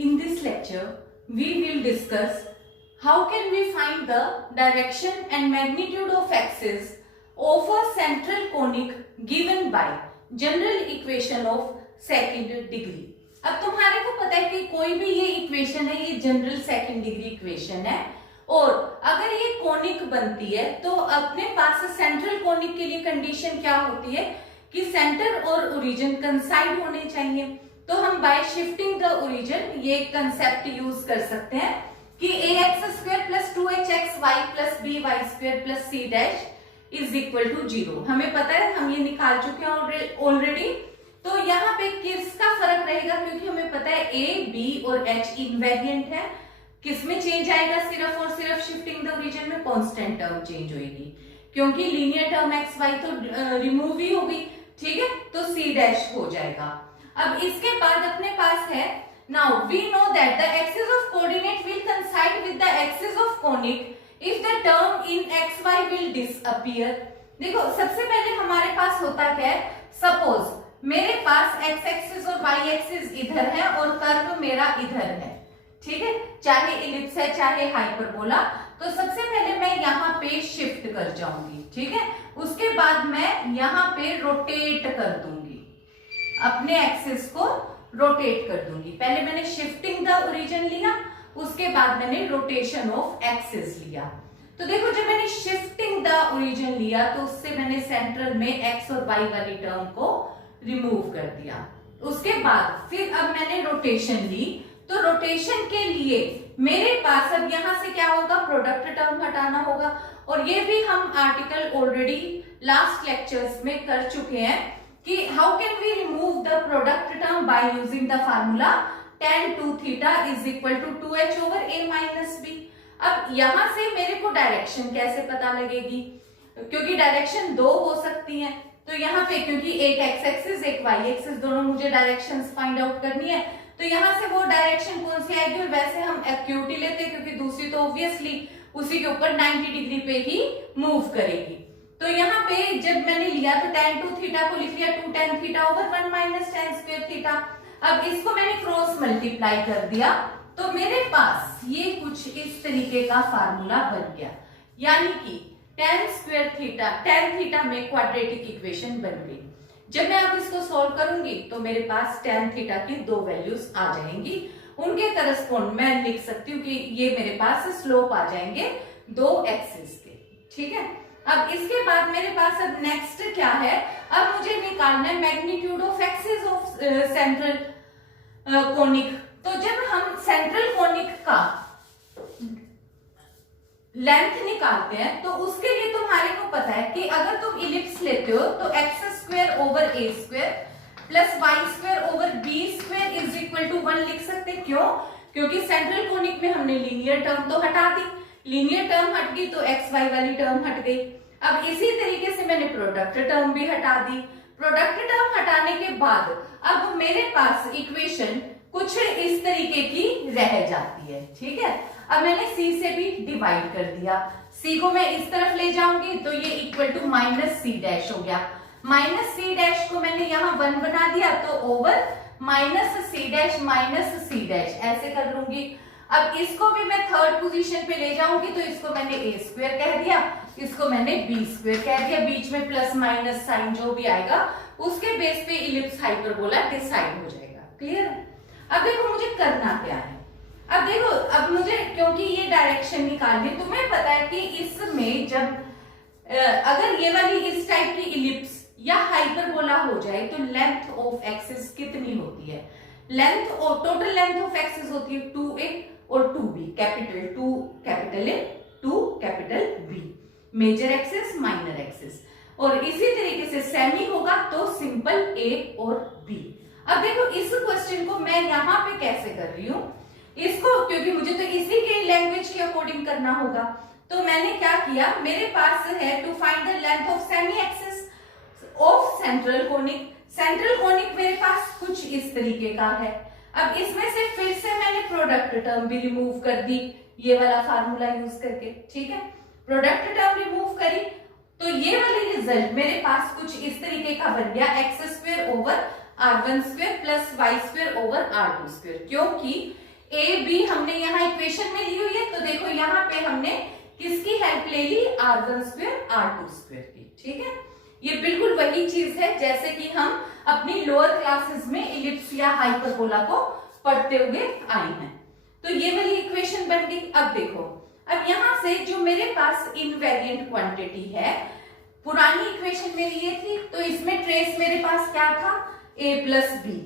In this lecture, we will discuss how can we find the direction and magnitude of axis of a central conic given by general equation of second degree. अब तुम्हारे को पता है कि कोई भी ये इक्वेशन है, ये जनरल सेकंड डिग्री इक्वेशन है, और अगर ये कोनिक बनती है तो अपने पास सेंट्रल कोनिक के लिए कंडीशन क्या होती है कि सेंटर और ओरिजिन कंसाइड होने चाहिए। तो हम बाय शिफ्टिंग द ओरिजिन ये कंसेप्ट यूज कर सकते हैं कि ax² plus 2hxy plus by square plus c dash is equal to 0। हमें पता है, हम ये निकाल चुके हैं ऑलरेडी। तो यहाँ पे किसका फर्क रहेगा, क्योंकि हमें पता है a, b और h इनवेरिएंट है। किसमें चेंज आएगा, सिर्फ और सिर्फ शिफ्टिंग द ओरिजिन में कांस्टेंट टर्म चेंज होगी, क्योंकि लीनियर टर्म एक्स वाई तो रिमूव ही होगी, ठीक है, तो c डैश हो जाएगा। अब इसके बाद अपने पास है, now we know that the axis of coordinate will coincide with the axis of conic if the term in X Y will disappear. देखो सबसे पहले हमारे पास होता क्या है, सपोज मेरे पास एक्स एक्सिस और वाई एक्सिस इधर है और कर्व मेरा इधर है, ठीक है, चाहे इलिप्स है चाहे हाइपरबोला। तो सबसे पहले मैं यहाँ पे शिफ्ट कर जाऊंगी, ठीक है, उसके बाद मैं यहाँ पे रोटेट कर दूंगी, अपने एक्सिस को रोटेट कर दूंगी। पहले मैंने शिफ्टिंग द ओरिजिन लिया, उसके बाद मैंने रोटेशन ऑफ एक्सिस लिया। तो देखो जब मैंने शिफ्टिंग द ओरिजिन लिया तो उससे मैंने सेंट्रल में एक्स और वाई वाली टर्म को रिमूव कर दिया। उसके बाद फिर अब मैंने रोटेशन ली, तो रोटेशन के लिए मेरे पास अब यहां से क्या होगा, प्रोडक्ट टर्म हटाना होगा। और ये भी हम आर्टिकल ऑलरेडी लास्ट लेक्चर्स में कर चुके हैं कि how can we remove the product term by using the formula tan 2 theta is equal to 2h over a minus b। अब यहां से मेरे को डायरेक्शन कैसे पता लगेगी, क्योंकि डायरेक्शन दो हो सकती है। तो यहाँ पे क्योंकि एक एक्स एक्सिस एक वाई एक्सिस दोनों मुझे डायरेक्शंस फाइंड आउट करनी है, तो यहाँ से वो डायरेक्शन कौन सी आएगी, और वैसे हम एक्यूटी लेते हैं क्योंकि दूसरी तो ऑब्वियसली उसी के ऊपर 90 डिग्री पे ही मूव करेगी। तो यहाँ पे जब मैंने लिया तो tan 2 थीटा को लिख लिया 2 tan theta over 1 minus tan square theta. अब इसको मैंने क्रॉस मल्टीप्लाई कर दिया तो मेरे पास ये कुछ इस तरीके का फार्मूला बन गया, यानी कि tan square theta tan theta में क्वाड्रेटिक इक्वेशन बन गई। जब मैं अब इसको सॉल्व करूंगी तो मेरे पास tan थीटा की दो वैल्यूज आ जाएंगी, उनके करस्पॉन्ड मैं लिख सकती हूँ कि ये मेरे पास स्लोप आ जाएंगे दो एक्सिस के, ठीक है। अब इसके बाद मेरे पास अब नेक्स्ट क्या है, अब मुझे निकालना है magnitude of axis of central conic. तो जब हम सेंट्रल कोनिक का लेंथ निकालते हैं तो उसके लिए तुम्हारे को पता है कि अगर तुम इलिप्स लेते हो तो X square over A square plus Y square over B square is equal to 1 लिख सकते। क्यों, क्योंकि सेंट्रल कोनिक में हमने लीनियर टर्म तो हटा दी, लीनियर टर्म हट गई तो एक्स वाई वाली टर्म हट गई। अब इसी तरीके से मैंने प्रोडक्ट टर्म भी हटा दी। प्रोडक्ट टर्म हटाने के बाद अब मेरे पास इक्वेशन कुछ इस तरीके की रह जाती है, ठीक है। अब मैंने c से भी डिवाइड कर दिया, c को मैं इस तरफ ले जाऊंगी तो ये equal to minus c dash हो गया। माइनस c डैश को मैंने यहाँ 1 बना दिया तो ओवर माइनस c डैश ऐसे कर लूंगी। अब इसको भी मैं थर्ड पोजीशन पे ले जाऊंगी तो इसको मैंने a स्क्वायर कह दिया, इसको मैंने b स्क्वायर कह दिया, बीच में प्लस माइनस साइन जो भी आएगा उसके बेस पे इलिप्स हाइपरबोला डिसाइड हो जाएगा। क्लियर है। अब देखो मुझे करना क्या है, अब देखो अब मुझे क्योंकि ये डायरेक्शन निकालनी, तुम्हें पता है कि इसमें जब अगर ये वाली इस टाइप की इलिप्स या हाइपरबोला हो जाए तो लेंथ ऑफ एक्सिस कितनी होती है, लेंथ और टोटल लेंथ ऑफ एक्सिस होती है 2a और 2b, capital 2 capital A 2 capital B, major axis minor axis. और इसी तरीके से सेमी होगा तो सिंपल A और B। अब देखो इस क्वेश्चन को मैं यहाँ पे कैसे कर रही हूँ, इसको क्योंकि मुझे तो इसी के लैंग्वेज के अकॉर्डिंग करना होगा, तो मैंने क्या किया, मेरे पास है to find the length of semi axis of central conic. Central conic मेरे पास कुछ इस तरीके का है। अब इसमें से फिर से मैंने प्रोडक्ट टर्म भी रिमूव कर दी ये वाला फार्मूला यूज करके, ठीक है। प्रोडक्ट टर्म रिमूव करी तो ये वाली रिजल्ट मेरे पास कुछ इस तरीके का बन गया, x square over r1 square plus y square over r2 square, क्योंकि ए बी हमने यहाँ इक्वेशन में ली हुई है, तो देखो यहाँ पे हमने किसकी हेल्प ले ली, r1 स्क्वायर r2 स्क्वायर की। ठीक है, ये बिल्कुल वही चीज है जैसे कि हम अपनी लोअर क्लासेस में इलिप्स या हाइपरबोला को पढ़ते हुए आए हैं। तो ये वाली इक्वेशन बन गई। अब देखो, अब यहां से जो मेरे पास इनवेरिएंट क्वांटिटी है, पुरानी इक्वेशन में ये थी, तो इसमें ट्रेस मेरे पास क्या था, a प्लस बी।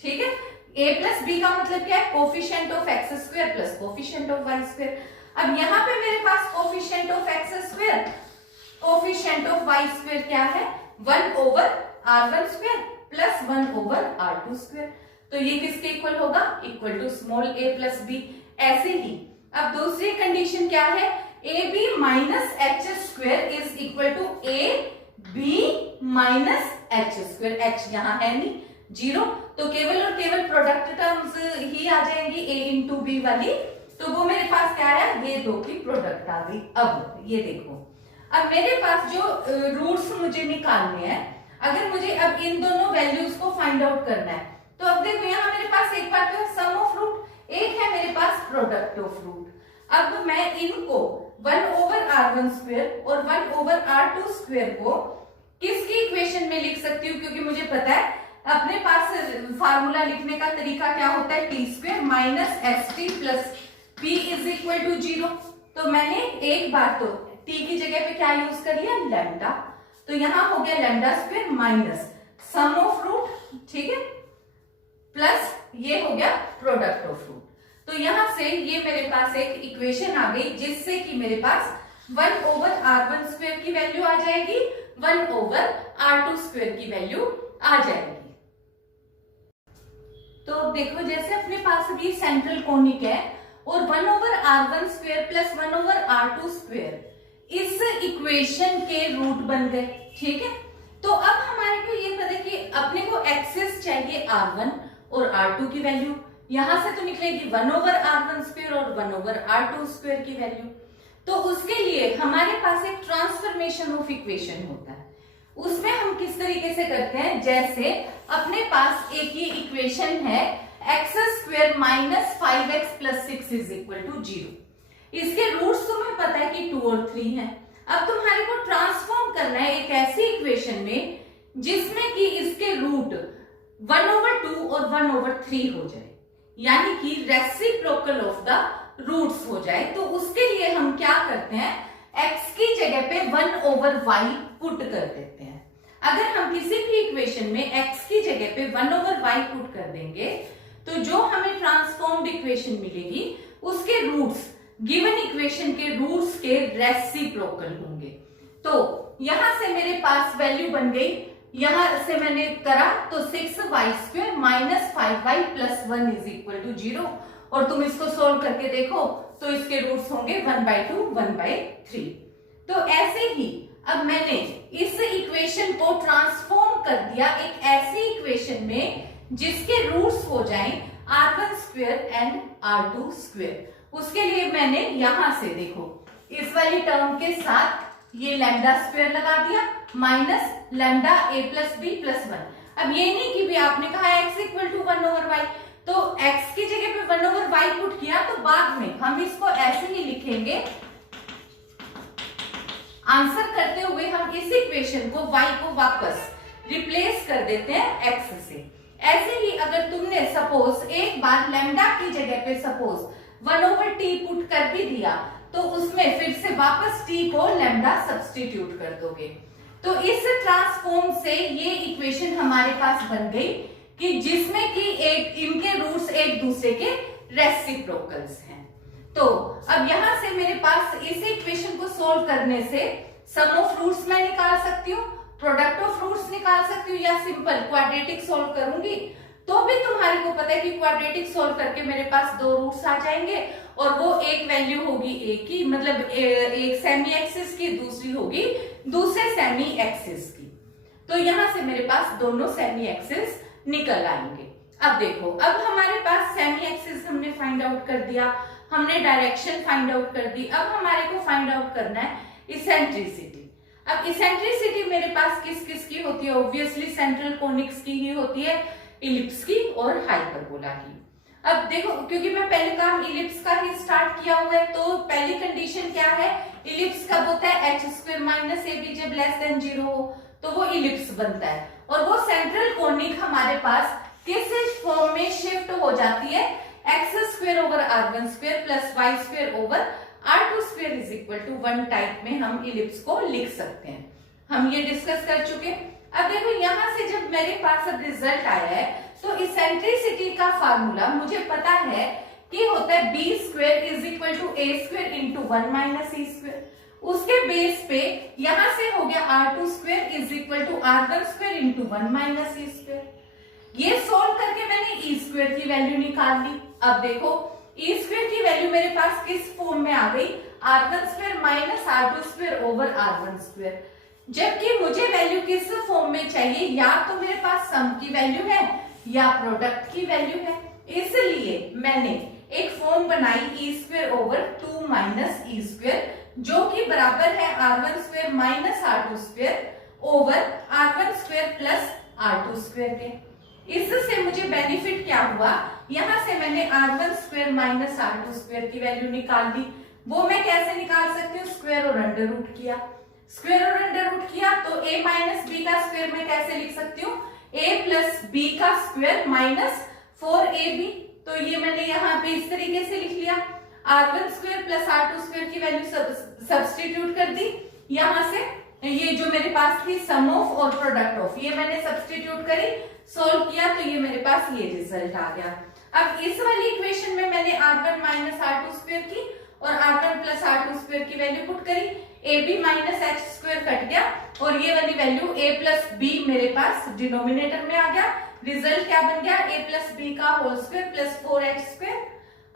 ठीक है, a प्लस बी का मतलब क्या है, coefficient of X square plus coefficient of Y square. अब यहाँ पे मेरे पास coefficient of X square, coefficient of Y square क्या है, 1 over r1 square plus 1 over r2 square. तो ये किसके इक्वल होगा, equal to small a plus B. ऐसे ही अब दूसरी कंडीशन क्या है, A B minus H square is equal to A B minus H square. H यहाँ है नहीं, जीरो, तो केवल और केवल प्रोडक्ट टर्म्स ही आ जाएंगी, a इंटू बी वाली। तो वो मेरे पास क्या आया, ये दो की प्रोडक्ट आ गई। अब ये देखो, अब मेरे पास जो रूट्स मुझे निकालने हैं, अगर मुझे अब इन दोनों वैल्यूज को फाइंड आउट करना है, तो अब देखो यहाँ मेरे पास एक बात है सम ऑफ रूट, एक है मेरे पास प्रोडक्ट ऑफ रूट। अब मैं इनको 1 ओवर r1 स्क्वायर और 1 ओवर r2 स्क्वायर को किसकी इक्वेशन में लिख सकती हूँ, क्योंकि मुझे पता है अपने पास फार्मूला लिखने का तरीका क्या होता है, T square minus S T plus P is equal to 0। तो मैंने एक बार तो टी की जगह पे क्या यूज कर लिया, लैम्डा। तो यहां हो गया lambda square minus sum of root, ठीक है, प्लस ये हो गया प्रोडक्ट ऑफ रूट। तो यहां से ये मेरे पास एक इक्वेशन आ गई जिससे कि मेरे पास 1 ओवर r1 स्क्वायर की वैल्यू आ जाएगी, 1 ओवर r2 स्क्वायर की वैल्यू आ जाएगी। तो देखो जैसे अपने पास अभी सेंट्रल कोनिक है और 1 over r1 square plus 1 over r2 square इस इक्वेशन के रूट बन गए। ठीक है, तो अब हमारे को ये पता है कि अपने को एक्सेस चाहिए r1 और r2 की वैल्यू, यहां से तो निकलेगी 1 ओवर r1 स्क्वायर और 1 ओवर r2 स्क्वायर की वैल्यू। तो उसके लिए हमारे पास एक ट्रांसफॉर्मेशन ऑफ इक्वेशन होता है, उसमें हम किस तरीके से करते हैं, जैसे अपने पास एक ही इक्वेशन है x square minus 5x plus 6 is equal to 0। इसके रूट्स तुम्हें पता है कि 2 और 3 है। अब तुम्हारे को ट्रांसफॉर्म करना है एक ऐसी इक्वेशन में जिसमें कि इसके रूट 1 ओवर 2 और 1 ओवर 3 हो जाए, यानी कि रेसिप्रोकल ऑफ द रूट्स हो जाए। तो उसके लिए हम क्या करते हैं, x की जगह पे 1 ओवर y पुट कर देते हैं। अगर हम किसी भी इक्वेशन में x की जगह पे 1 ओवर y पुट कर देंगे तो जो हमें ट्रांसफॉर्म्ड इक्वेशन मिलेगी उसके रूट्स गिवन इक्वेशन के रूट्स के रेसिप्रोकल होंगे। तो यहां से मेरे पास वैल्यू बन गई, यहां से मैंने करा तो 6y square minus 5y plus 1 is equal to 0। और तुम इसको सोल्व करके देखो तो इसके रूट्स होंगे 1/2 1/3। तो ऐसे ही अब मैंने इस इक्वेशन को ट्रांसफॉर्म कर दिया एक ऐसी इक्वेशन में जिसके रूट्स हो जाएं r1 square and r2 square. उसके लिए मैंने यहां से देखो इस वाली टर्म के साथ ये लैम्डा स्क्वायर लगा दिया minus lambda a plus b plus 1। अब ये नहीं कि भी आपने कहा x equal to 1 over y, तो x की जगह पे 1 ओवर y पुट किया, तो बाद में हम इसको ऐसे ही लिखेंगे, आंसर करते हुए हम इस इक्वेशन को y को वापस रिप्लेस कर देते हैं x से। ऐसे ही अगर तुमने सपोज एक बार लैम्डा की जगह पे सपोज 1 ओवर t पुट कर भी दिया, तो उसमें फिर से वापस t को लैम्डा सब्स्टिट्यूट कर दोगे। तो इस ट्रांसफॉर्म से ये इक्वेशन हमारे पास बन गई कि जिसमें कि एक इनके रूट्स एक दूसरे के रेसिप्रोकल्स हैं। तो अब यहां से मेरे पास इस इक्वेशन को सोल्व करने से सम ऑफ रूट्स मैं निकाल सकती हूँ, प्रोडक्ट ऑफ रूट्स निकाल सकती हूँ, या सिंपल क्वाड्रेटिक सोल्व करूंगी तो भी तुम्हारे को पता है कि क्वाड्रेटिक सोल्व करके मेरे पास 2 रूट्स आ जाएंगे और वो एक वैल्यू होगी a की, मतलब एक सेमी एक्सिस की, दूसरी होगी दूसरे सेमी एक्सिस की। तो यहां से मेरे पास दोनों सेमी एक्सिस निकल आएंगे। अब देखो, अब हमारे पास सेमी एक्सिस हमने फाइंड आउट कर दिया, हमने डायरेक्शन फाइंड आउट कर दी। अब हमारे को फाइंड आउट करना है इसेंट्रिसिटी। अब इसेंट्रिसिटी मेरे पास किस किस की होती है, ऑब्वियसली सेंट्रल कोनिक्स की ही होती है, इलिप्स की और हाइपरबोला की। अब देखो, क्योंकि मैं पहले काम इलिप्स का ही स्टार्ट किया हुआ है, तो पहली कंडीशन क्या है, इलिप्स कब होता है, एच स्क्वायर माइनस ए बी जब लेस देन 0 हो, तो वो इलिप्स बनता है। और वो सेंट्रल कोनिक हमारे पास किस फॉर्म में शिफ्ट हो जाती है, x square over r one square plus Y square over r two square is equal to 1 type में हम इलिप्स को लिख सकते हैं। हम ये डिस्कस कर चुके। अब देखो यहां से जब मेरे पास अब रिजल्ट आया है, तो इसेंट्रिसिटी का फार्मूला मुझे पता है कि होता है b square is equal to a square into 1 minus e square. उसके बेस पे यहां से हो गया r two square is equal to r one square into 1 minus e square. ये सोल्व करके मैंने ई स्क्वायर की वैल्यू निकाल ली। अब देखो ई स्क्वायर की वैल्यू मेरे पास किस फॉर्म में आ गई, r one square minus r two square over r one square. जबकि मुझे वैल्यू किस फॉर्म में चाहिए, या तो मेरे पास सम की वैल्यू है या प्रोडक्ट की वैल्यू है, इसलिए मैंने एक फॉर्म बनाई e square over 2 minus e square, जो कि बराबर है r one square minus r two square over r one square plus r two square के। इससे मुझे बेनिफिट क्या हुआ, यहां से मैंने r one square minus r two square की वैल्यू निकाल दी। वो मैं कैसे निकाल सकती हूँ, स्क्वायर और अंडर रूट किया। स्क्वायर और अंडर रूट किया तो a माइनस बी का स्क्वायर मैं कैसे लिख सकती हूँ, a प्लस बी का स्क्वायर माइनस 4ab। तो ये मैंने यहाँ पे इस तरीके से लिख लिया। r1 square plus r2 square की वैल्यू सब्स्टिट्यूट कर दी। यहाँ से ये जो मेरे पास थी सम ऑफ और प्रोडक्ट ऑफ, ये मैंने सब्स्टिट्यूट करी, सोल्व किया, तो ये मेरे पास ये रिजल्ट आ गया। अब इस वाली इक्वेशन में मैंने r1 माइनस r2 स्क्वायर की और r1 प्लस r2 स्क्वायर की वैल्यू पुट करी, ab minus H square cut गया और ये वाली वैल्यू a प्लस बी मेरे पास डिनोमिनेटर में आ गया। रिजल्ट क्या बन गया, a प्लस बी का whole square plus 4h square,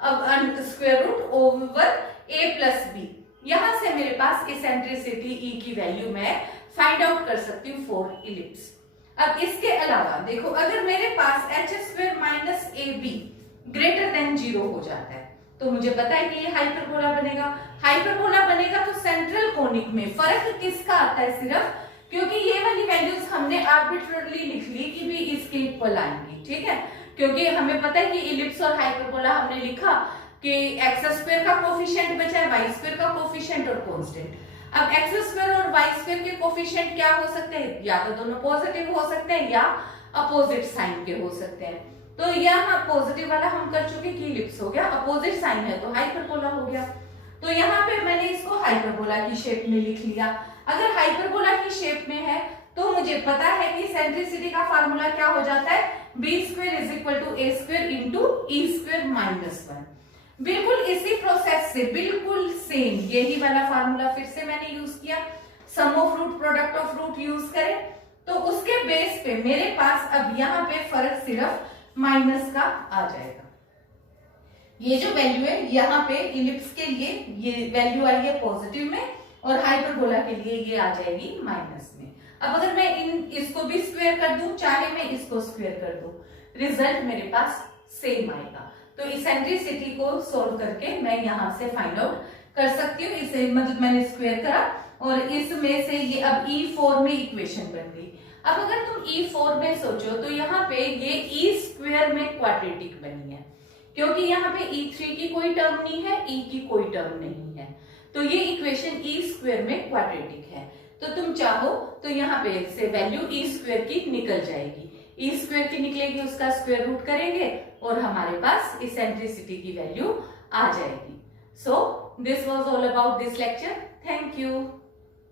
अब square root over a plus B. यहां से मेरे पास इसेंट्रिसिटी e की वैल्यू मैं फाइंड आउट कर सकती हूँ फॉर इलिप्स। अब इसके अलावा देखो, अगर मेरे पास एच स्क्वायर माइनस ए बी ग्रेटर देन 0 हो जाता है, तो मुझे पता है कि ये हाइपरबोला बनेगा। हाइपरबोला बनेगा तो सेंट्रल कोनिक में फर्क किसका आता है, सिर्फ क्योंकि ये वाली वैल्यूज हमने आर्बिट्ररली लिख ली कि भी इसके इक्वल आएंगी, ठीक है। क्योंकि हमें पता है कि इलिप्स और हाइपरबोला हमने लिखा कि एक्स स्क्वायर का कोफिशिएंट बचा है, वाई स्क्वायर का कोफिशिएंट और कांस्टेंट। अब एक्स स्क्वायर और वाई स्क्वायर के कोफिशिएंट क्या हो सकते हैं, या तो दोनों पॉजिटिव हो सकते हैं या अपोजिट साइन के हो सकते हैं। तो यहाँ पॉजिटिव वाला हम कर चुके कि इलिप्स हो गया, अपोजिट साइन है तो हाइपरबोला हो गया। तो यहाँ पे मैंने इसको हाइपरबोला की शेप में लिख लिया। अगर हाइपरबोला की शेप में है तो मुझे पता है कि सेंट्रिसिटी का फार्मूला क्या हो जाता है, b square is equal to a square into e square minus 1। बिल्कुल इसी प्रोसेस से बिल्कुल सेम यही वाला फार्मूला फिर से मैंने यूज किया, sum of root product of root use करें, तो उसके बेस पे मेरे पास अब यहाँ पे फर्क सिर्फ माइनस का आ जाएगा। ये जो वैल्यू है यहाँ पे इलिप्स के लिए ये वैल्यू आई है पॉजिटिव में और हाइपरबोला के लिए ये आ जाएगी माइनस में। अब अगर मैं इसको भी स्क्वायर कर दूं, चाहे मैं इसको स्क्वायर कर दूं, रिजल्ट मेरे पास सेम आएगा। तो इसेंट्रिसिटी को सोल्व करके मैं यहाँ से फाइंड आउट कर सकती हूँ। इसे मतलब मैंने स्क्वायर करा और इसमें से ये अब E4 में इक्वेशन बन गई। अब अगर तुम E4 में सोचो तो यहाँ पे ये E स्क्वायर में क्वाड्रेटिक बनी है, क्योंकि यहाँ पे E3 की कोई टर्म नहीं है, E की कोई टर्म नहीं है, तो ये इक्वेशन E स्क्वायर में क्वाड्रेटिक है। तो तुम चाहो तो यहाँ पे से वैल्यू E स्क्वायर की निकल जाएगी, E स्क्वायर की निकलेगी, उसका स्क्वायर रूट करेंगे और हमारे पास इसेंट्रिसिटी की वैल्यू आ जाएगी। So this was all about this lecture. Thank you.